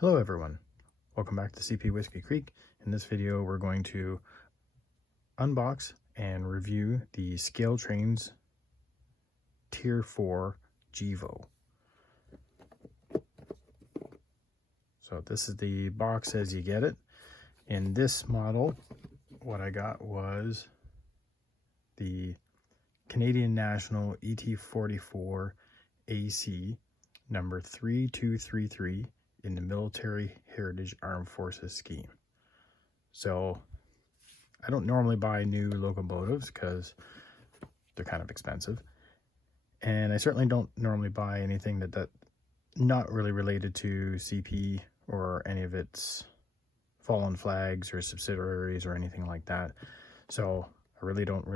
Hello everyone, welcome back to CP Whiskey Creek. In this video we're going to unbox and review the Scale Trains Tier 4 GEVO. So this is the box as you get it. In this model, what I got was the Canadian National ET44 AC number 3233 in the Military Heritage Armed Forces scheme. So I don't normally buy new locomotives because they're kind of expensive, and I certainly don't normally buy anything that not really related to CP or any of its fallen flags or subsidiaries or anything like that. So I really don't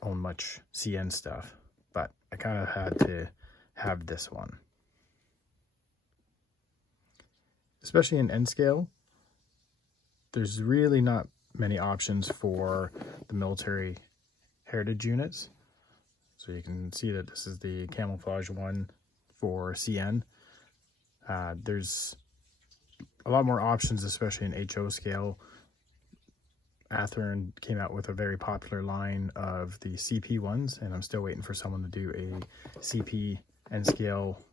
own much CN stuff, but I kind of had to have this one. Especially in N scale, there's really not many options for the military heritage units. So you can see that this is the camouflage one for CN. There's a lot more options, especially in HO scale. Athearn came out with a very popular line of the CP ones, and I'm still waiting for someone to do a CP N scale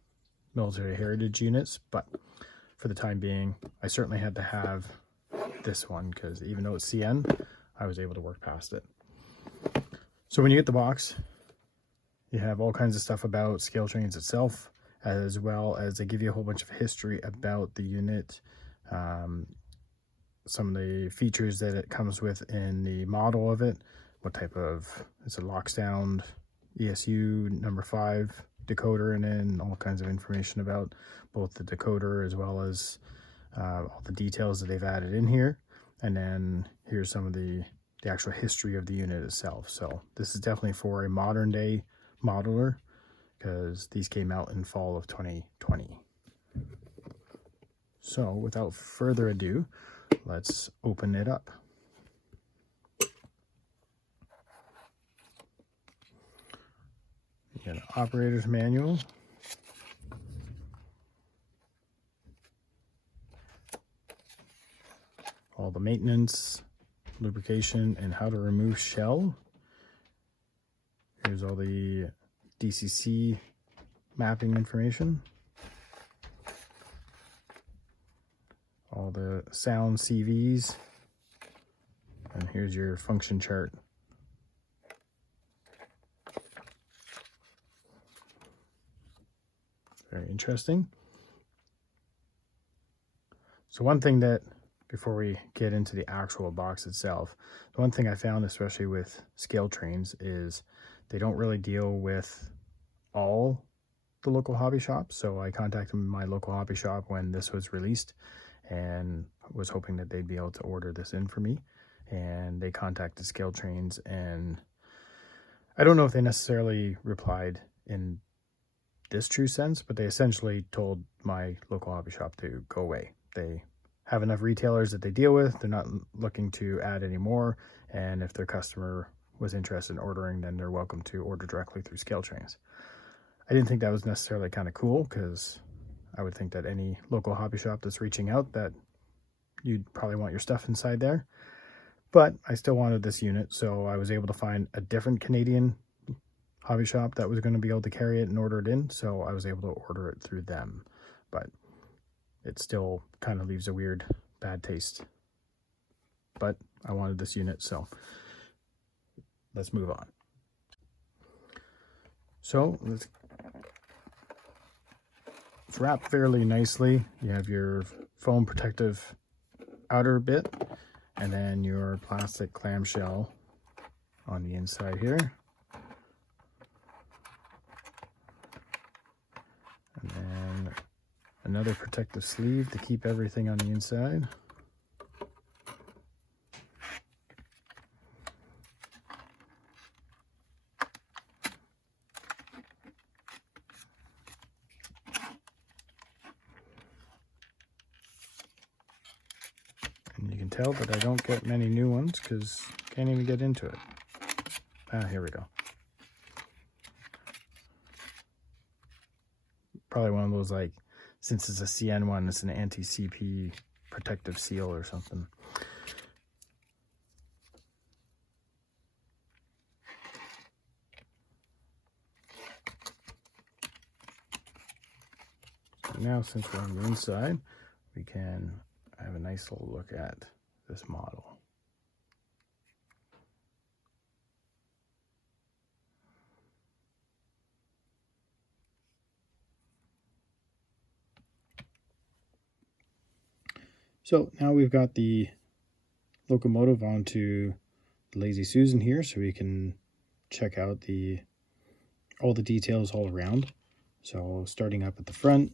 military heritage units, but for the time being, I certainly had to have this one because even though it's CN, I was able to work past it. So when you get the box, you have all kinds of stuff about Scale Trains itself, as well as they give you a whole bunch of history about the unit, some of the features that it comes with in the model of it, what type of, it's a lockdown ESU number 5 decoder in it, and all kinds of information about both the decoder as well as all the details that they've added in here. And then here's some of the actual history of the unit itself. So this is definitely for a modern day modeler because these came out in fall of 2020. So without further ado, let's open it up. You got an operator's manual. All the maintenance, lubrication, and how to remove shell. Here's all the DCC mapping information. All the sound CVs. And here's your function chart. Very interesting. So one thing that, before we get into the actual box itself, the one thing I found, especially with Scale Trains, is they don't really deal with all the local hobby shops. So I contacted my local hobby shop when this was released and was hoping that they'd be able to order this in for me. And they contacted Scale Trains, and I don't know if they necessarily replied in this true sense, but they essentially told my local hobby shop to go away. They have enough retailers that they deal with. They're not looking to add any more, and if their customer was interested in ordering, then they're welcome to order directly through Scale Trains. I didn't think that was necessarily kind of cool, because I would think that any local hobby shop that's reaching out, that you'd probably want your stuff inside there. But I still wanted this unit, so I was able to find a different Canadian hobby shop that was going to be able to carry it and order it in, so I was able to order it through them. But it still kind of leaves a weird, bad taste. But I wanted this unit, so let's move on. So it's wrapped fairly nicely. You have your foam protective outer bit, and then your plastic clamshell on the inside here. And then another protective sleeve to keep everything on the inside. And you can tell that I don't get many new ones because I can't even get into it. Here we go. Probably one of those like since it's a CN one, it's an anti-CP protective seal or something. So now, since we're on the inside, we can have a nice little look at this model. So now we've got the locomotive onto the Lazy Susan here, so we can check out all the details all around. So starting up at the front,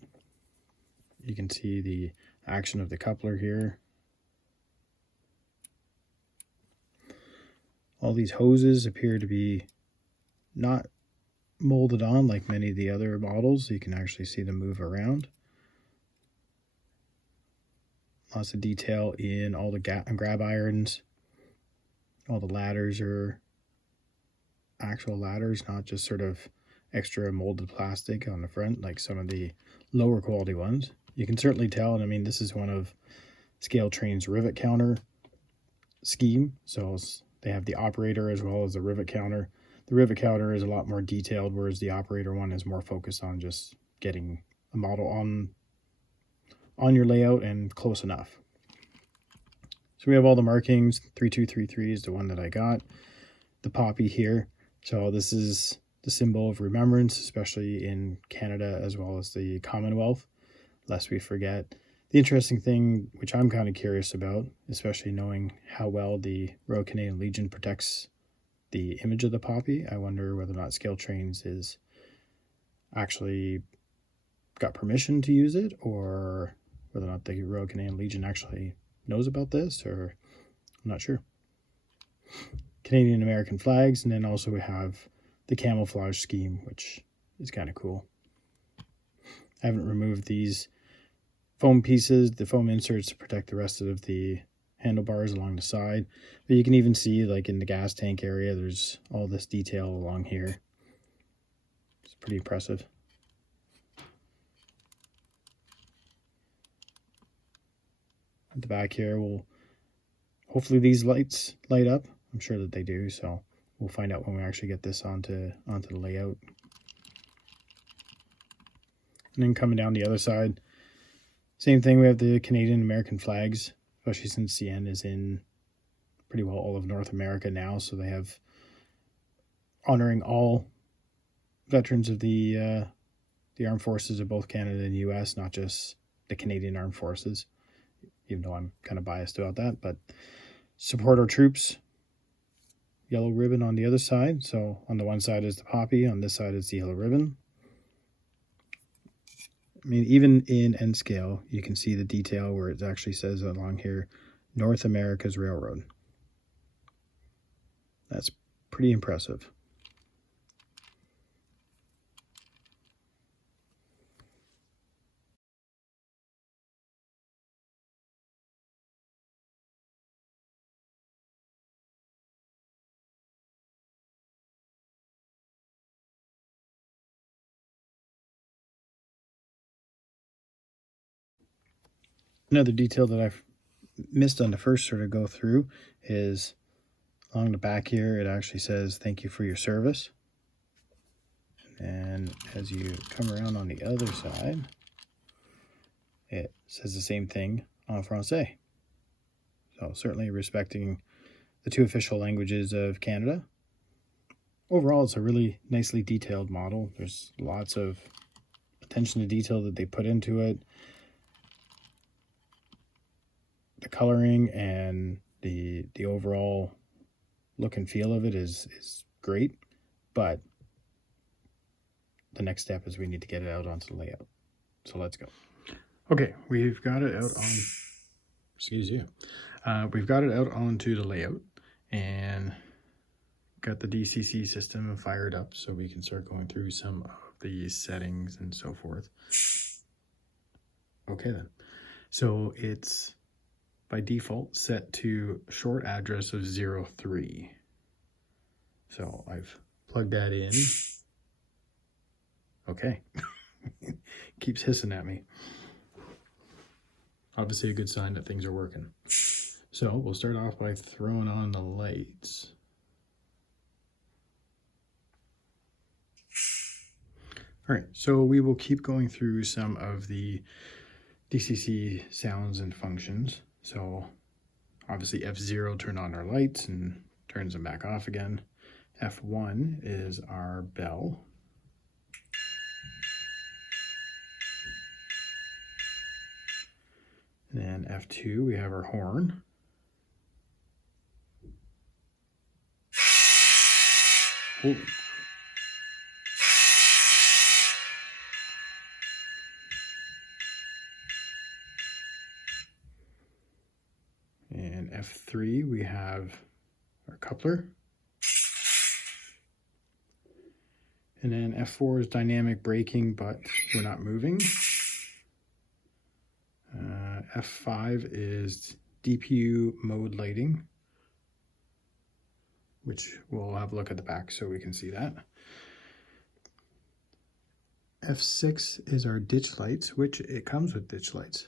you can see the action of the coupler here. All these hoses appear to be not molded on like many of the other models. You can actually see them move around. Lots of detail in all the grab irons. All the ladders are actual ladders, not just sort of extra molded plastic on the front like some of the lower quality ones. You can certainly tell, and I mean, this is one of Scale Train's rivet counter scheme. So they have the operator as well as the rivet counter. The rivet counter is a lot more detailed, whereas the operator one is more focused on just getting a model on your layout and close enough. So we have all the markings. 3233 is the one that I got. The poppy here. So this is the symbol of remembrance, especially in Canada as well as the Commonwealth, lest we forget. The interesting thing, which I'm kind of curious about, especially knowing how well the Royal Canadian Legion protects the image of the poppy, I wonder whether or not Scale Trains is actually got permission to use it, or whether or not the Royal Canadian Legion actually knows about this, or I'm not sure. Canadian American flags, and then also we have the camouflage scheme, which is kind of cool. I haven't removed these foam pieces, the foam inserts, to protect the rest of the handlebars along the side. But you can even see, like in the gas tank area, there's all this detail along here. It's pretty impressive. At the back here, hopefully these lights light up. I'm sure that they do, so we'll find out when we actually get this onto the layout. And then coming down the other side, same thing, we have the Canadian American flags, especially since CN is in pretty well all of North America now, so they have honoring all veterans of the armed forces of both Canada and US, not just the Canadian Armed Forces, even though I'm kind of biased about that. But support our troops. Yellow ribbon on the other side. So on the one side is the poppy, on this side is the yellow ribbon. I mean, even in N scale, you can see the detail where it actually says along here, North America's Railroad. That's pretty impressive. Another detail that I've missed on the first sort of go through is along the back here, it actually says, thank you for your service. And as you come around on the other side, it says the same thing en français. So certainly respecting the two official languages of Canada. Overall, it's a really nicely detailed model. There's lots of attention to detail that they put into it. The coloring and the overall look and feel of it is great, but the next step is we need to get it out onto the layout. So let's go. Okay, we've got it out on, excuse you. We've got it out onto the layout and got the DCC system fired up so we can start going through some of the settings and so forth. Okay then, so it's by default set to short address of 03. So I've plugged that in. Okay, Keeps hissing at me. Obviously a good sign that things are working. So we'll start off by throwing on the lights. All right, so we will keep going through some of the DCC sounds and functions. So obviously F0 turned on our lights and turns them back off again. F1 is our bell. And then F2, we have our horn. Oh. And F3, we have our coupler. And then F4 is dynamic braking, but we're not moving. F5 is DPU mode lighting, which we'll have a look at the back so we can see that. F6 is our ditch lights, which it comes with ditch lights.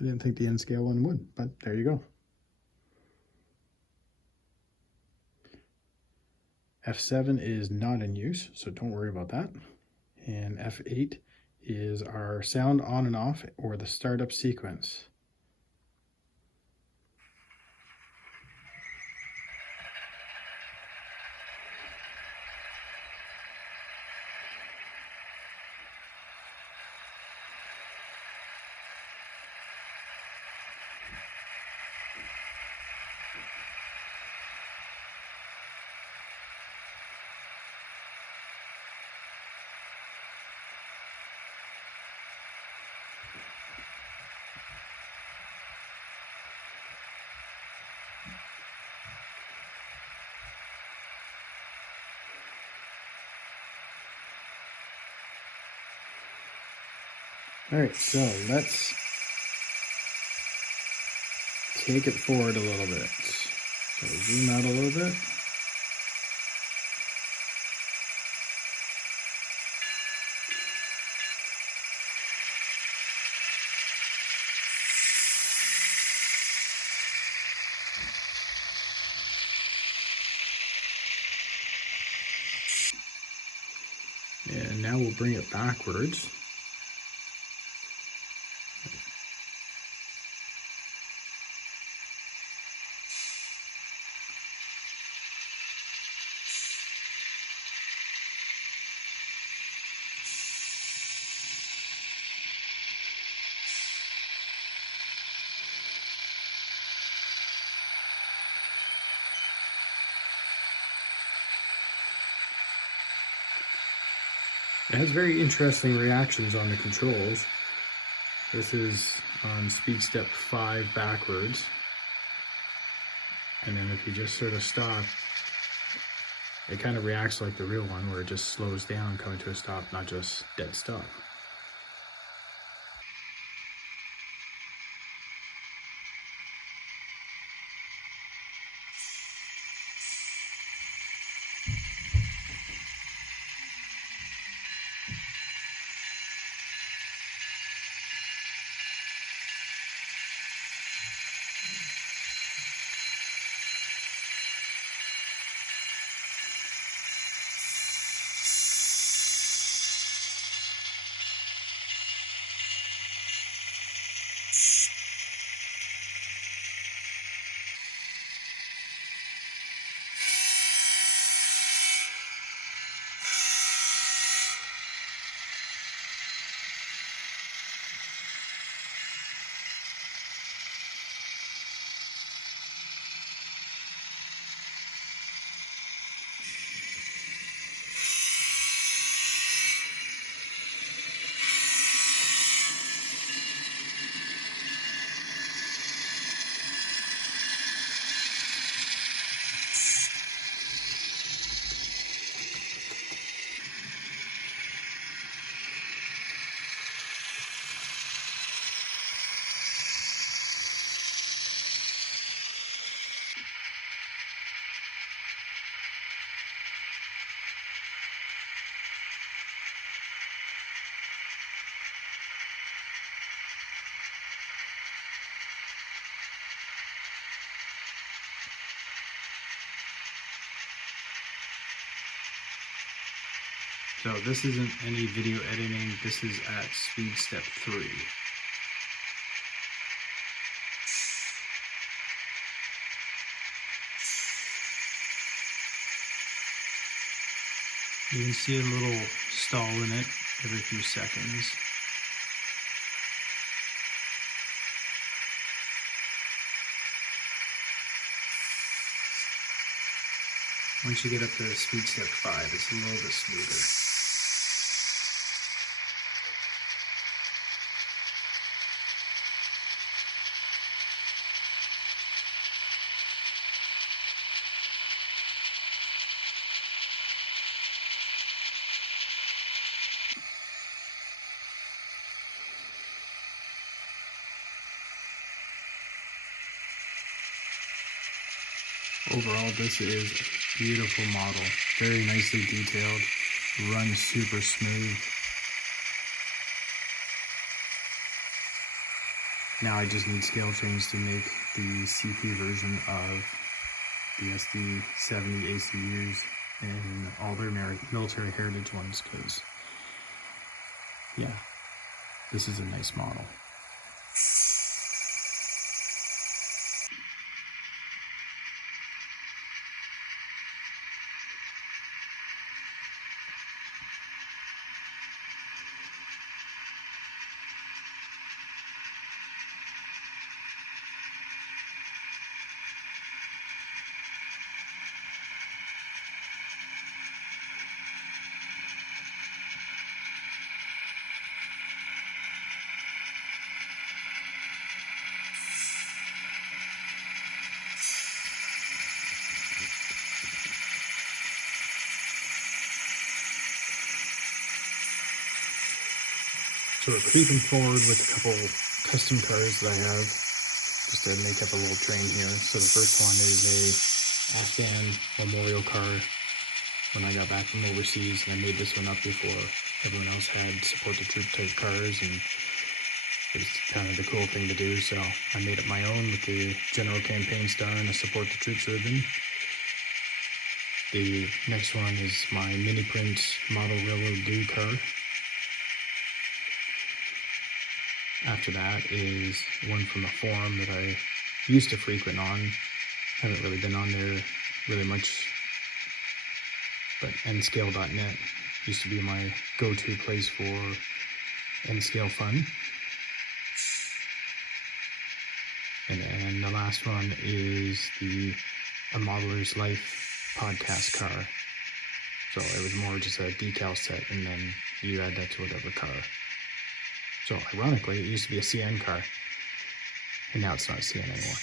I didn't think the N-scale one would, but there you go. F7 is not in use, so don't worry about that. And F8 is our sound on and off, or the startup sequence. All right, so let's take it forward a little bit. So zoom out a little bit. And now we'll bring it backwards. It has very interesting reactions on the controls. This is on speed step 5 backwards. And then if you just sort of stop, it kind of reacts like the real one where it just slows down coming to a stop, not just dead stop. So this isn't any video editing, this is at speed step 3. You can see a little stall in it every few seconds. Once you get up to speed step 5, it's a little bit smoother. Overall, this is a beautiful model, very nicely detailed, runs super smooth. Now I just need scale trains to make the CP version of the SD70 ACUs and all their military heritage ones, because yeah, this is a nice model. So we're creeping forward with a couple custom cars that I have, just to make up a little train here. So the first one is a Afghan memorial car when I got back from overseas, and I made this one up before everyone else had support the troop type cars, and it was kind of the cool thing to do, so I made up my own with the General Campaign Star and a support the troops ribbon. The next one is my mini print model railroad blue car. After that is one from a forum that I used to frequent on. Haven't really been on there really much, but nscale.net used to be my go-to place for N-scale fun. And then the last one is A Modeler's Life podcast car. So it was more just a decal set, and then you add that to whatever car. So ironically, it used to be a CN car, and now it's not a CN anymore.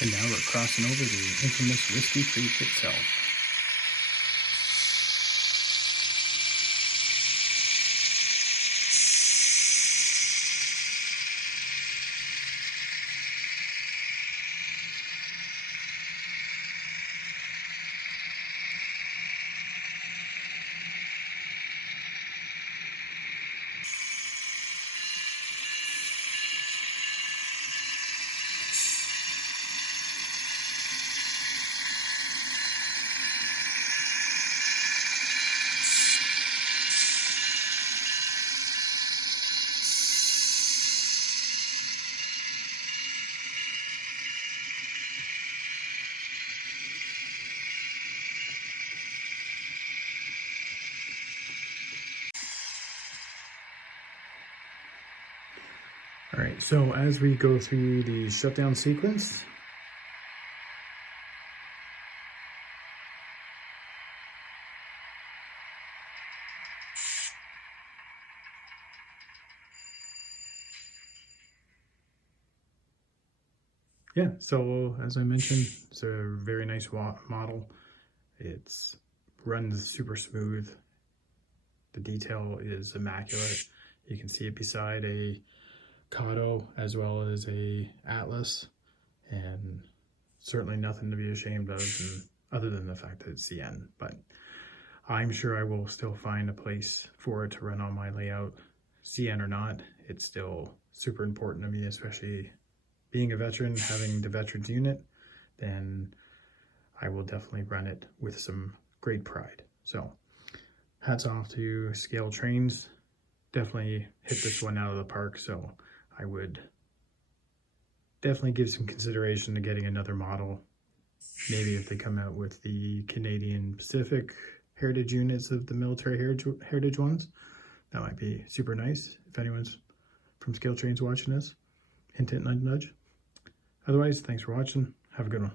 And now we're crossing over the infamous Whiskey Creek itself. All right, so as we go through the shutdown sequence, yeah, so as I mentioned, it's a very nice model. It runs super smooth. The detail is immaculate. You can see it beside a Kato as well as a Atlas, and certainly nothing to be ashamed of. And other than the fact that it's CN. But I'm sure I will still find a place for it to run on my layout. CN or not, it's still super important to me, especially being a veteran, having the veterans unit, then I will definitely run it with some great pride. So hats off to Scale Trains. Definitely hit this one out of the park. So I would definitely give some consideration to getting another model. Maybe if they come out with the Canadian Pacific heritage units of the military heritage ones, that might be super nice. If anyone's from Scale Trains watching this, hint, hint, nudge, nudge. Otherwise, thanks for watching. Have a good one.